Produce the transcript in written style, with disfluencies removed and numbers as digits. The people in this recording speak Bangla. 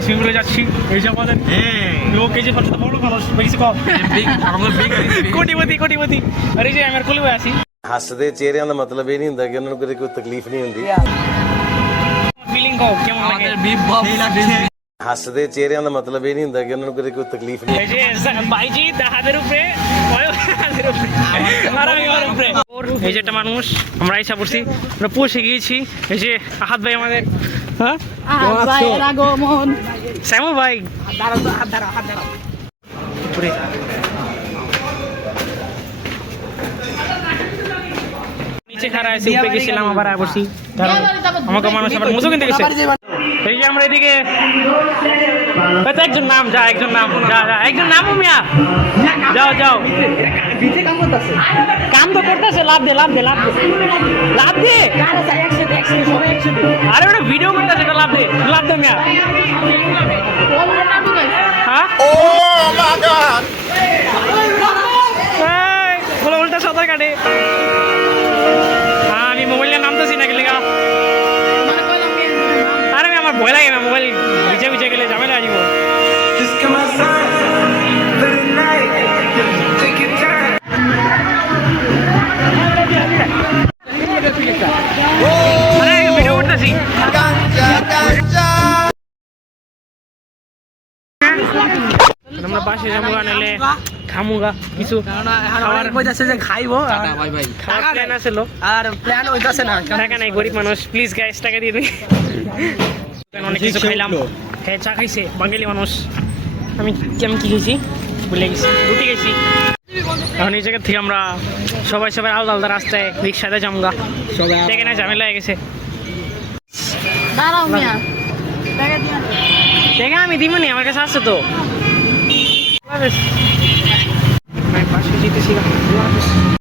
আমরা সুইমিং পুলে যাচ্ছি এই যে আমাদের লোক এই যে সবচেয়ে বড় মানুষ বেশি কম ਕੋਟੀਪਤੀ ਅਰੇ ਜੀ ਮੇਰੇ ਕੋਲ ਹੋਇਆ ਸੀ ਹੱਸਦੇ ਚਿਹਰਿਆਂ ਦਾ ਮਤਲਬ ਇਹ ਨਹੀਂ ਹੁੰਦਾ ਕਿ ਉਹਨਾਂ ਨੂੰ ਕਦੇ ਕੋਈ ਤਕਲੀਫ ਨਹੀਂ ਹੁੰਦੀ ਫੀਲਿੰਗ ਕੋ কেমন লাগে ਹੱਸਦੇ ਚਿਹਰਿਆਂ ਦਾ ਮਤਲਬ ਇਹ ਨਹੀਂ ਹੁੰਦਾ ਕਿ ਉਹਨਾਂ ਨੂੰ ਕਦੇ ਕੋਈ ਤਕਲੀਫ ਨਹੀਂ এই যে ভাই জি 10,000 উপরে 10,000 উপরে আর আমি ওর উপরে এই যে একটা মানুষ আমরা আইসা পড়ছি আমরা পৌঁছে গিয়েছি এই যে আহাদ ভাই আমাদের হ্যাঁ আহাদ ভাই রাগমন শ্যামু ভাই হাত ধরো উপরে নিচে খাড়া আছে উপরে গেছিলাম আবার বসি আমাকে মানুষ আবার মুজো কিনতে গেছে এই যে আমরা এদিকে একজন নাম যা একজন নাম মিয়া যাও কাম তো করতেছে লাভ দে আরে ওটা ভিডিও করতেছে এটা লাভ দে মিয়া হ্যাঁ ও মাই গড বলে উল্টা সাঁতার কাটে আমি মোবাইলের নাম তো চিনা গেলে আরে আমার ভয় লাগে না মোবাইল ভিজে গেলে ঝামেলা আসবো ভিডিও করতেছি আমরা পাশে যাবো নাহলে খামুগা কিছু খাবার কইতাছে যে খাইবো খাবার প্ল্যান আছে আর প্ল্যান হইতাছে না টাকা নাই গরিব মানুষ প্লিজ গাইস টাকা দিয়ে দিন অনেক কিছু খাইলাম হ্যাঁ চা খাইছে বাঙালি মানুষ আমি কি খাইছি ভুলে গেছি রুটি খাইছি এখন এই জায়গা থেকে আমরা সবাই আলাদা রাস্তায় রিক্সাতে যামগা দেখে না ঝামেলা হয়ে গেছে দাঁড়াও মিয়া টাকা আমি দিবনি আমার কাছে আছে তো